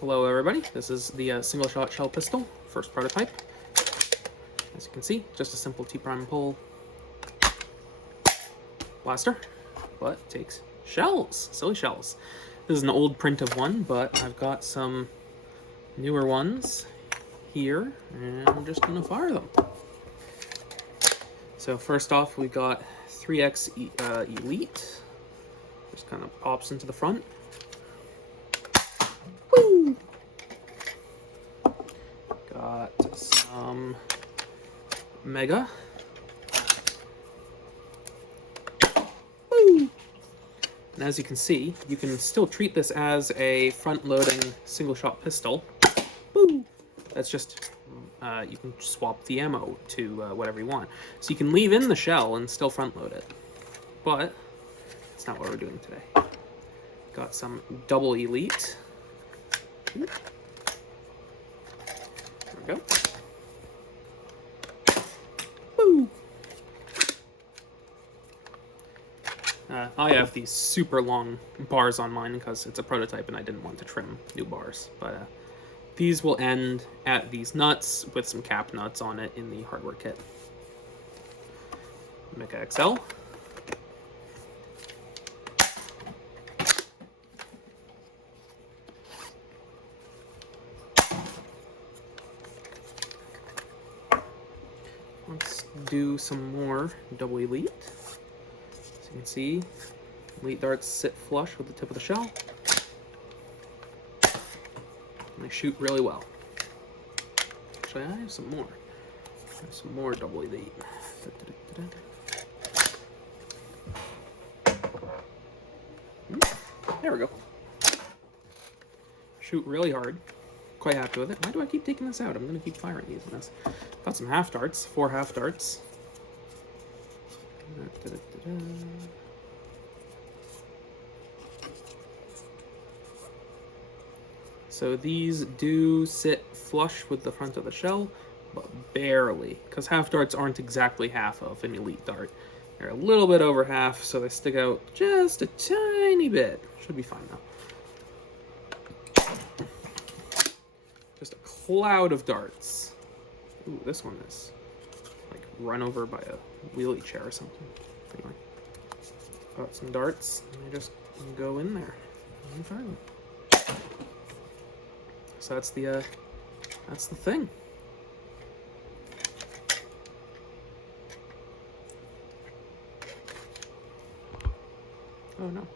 Hello everybody, this is the single shot shell pistol, first prototype. As you can see, just a simple T-prime pull blaster, but takes shells, silly shells. This is an old print of one, but I've got some newer ones here, and I'm just gonna fire them. So first off, we got 3X Elite, just kind of pops into the front. Woo! Got some Mega. Woo! And as you can see, you can still treat this as a front-loading single-shot pistol. Woo! That's just, you can swap the ammo to whatever you want. So you can leave in the shell and still front-load it. But that's not what we're doing today. Got some double Elite. There we go. Woo! I have these super long bars on mine because it's a prototype and I didn't want to trim new bars. But these will end at these nuts with some cap nuts on it in the hardware kit. Mega XL. Let's do some more double Elite. As you can see, Elite darts sit flush with the tip of the shell. And they shoot really well. Actually, I have some more. I have some more double Elite. There we go. Shoot really hard. Quite happy with it. Why do I keep taking this out? I'm going to keep firing these in this. Got some half darts, 4 half darts. So these do sit flush with the front of the shell, but barely, because half darts aren't exactly half of an Elite dart. They're a little bit over half, so they stick out just a tiny bit. Should be fine though. Just a cloud of darts. Ooh, this one is like run over by a wheelie chair or something. Anyway, got some darts, and I just go in there and fire them. So that's the thing. Oh no.